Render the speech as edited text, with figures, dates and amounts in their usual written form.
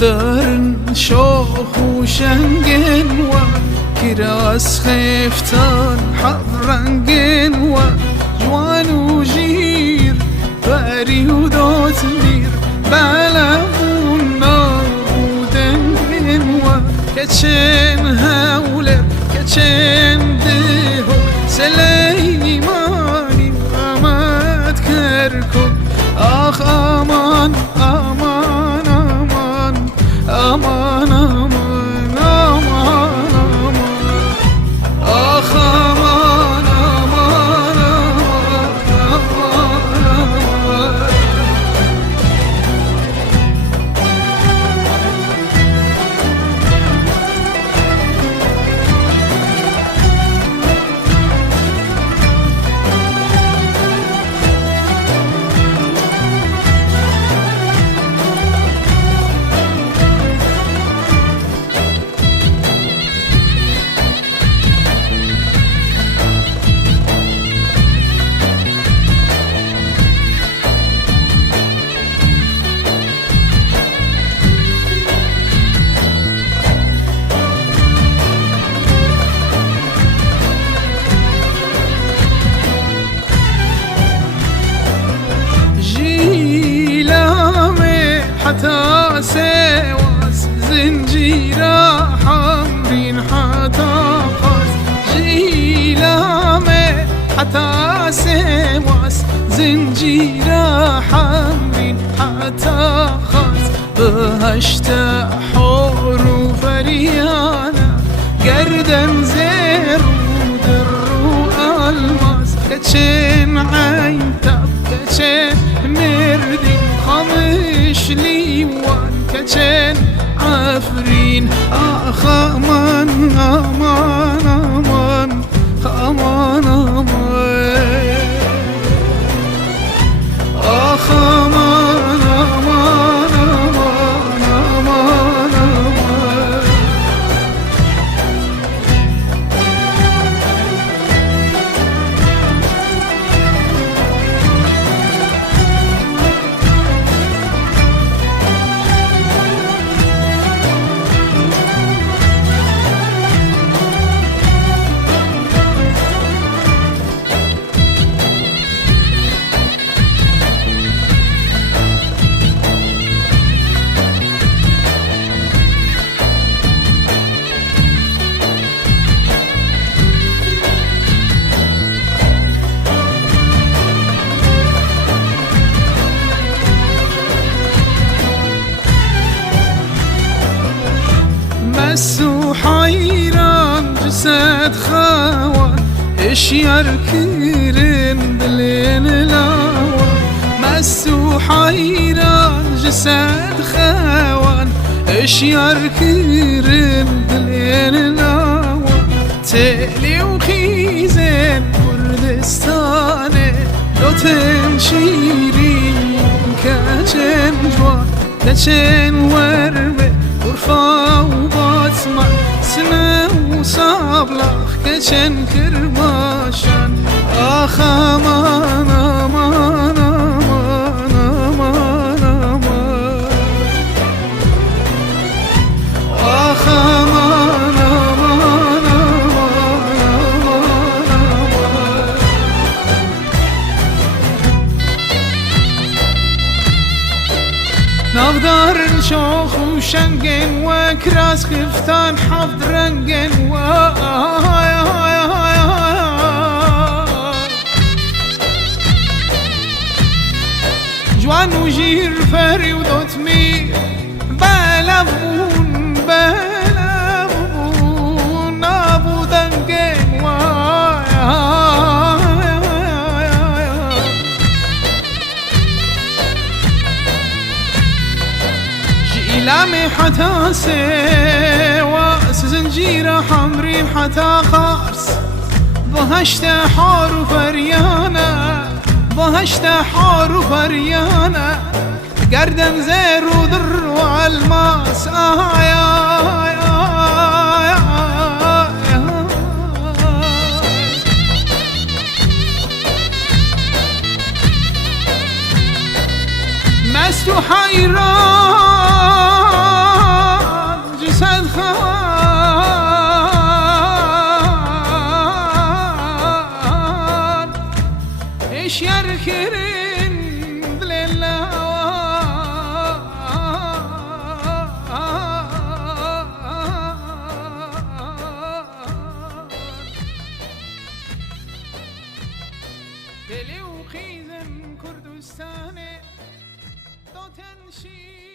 نافدارن شاخ و شنگن و کراس خفتان حرنگن و جوان و جیر باری و دات میر بلغون نابودن و کچن هولر کچن دهو سلیمانی آمد کرکن آخ آمان آمان آمان آمان آمان آمان آمان آخ آمان آمان آمان آمان حتى سواس زنجيرة حمرين حتى خاص جيلامي حتى سواس زنجيرة حمرين حتى خاص بهشت حور وفريانة قردن زير ودر الماس كتشين عين تاب كتشين مردين خمش ليوان كتشين عفرين آخ أمان أمان أمان أمان أمان آخ أمان أمان أمان أمان أمان مسو حيران جسد خوان اش يركرن بلين لاوان مسو حيران جسد خوان اش يركرن بلين لاوان تقلي وخيزن كردستاني لو تمشيري كجن جوان كجن ورمي غرفة وباتما سما وصابلخ كشن كرماشان آخ أمان أمان أمان أمان أمان آخ أمان أمان أمان أمان نافدارن شاخ و شنگن و کراس خفتان حفظ رنگن و جوان و جیر فری و دوتمی بلبون بلبون نابودنگن و جيلامي حتى سواس زنجيرة حمرين حتى خارس بهشت حار وفريانة بهشت حار وفريانة قردن زير ودر والماس مست حيران دلی و قیزم کردستانه دو تنشی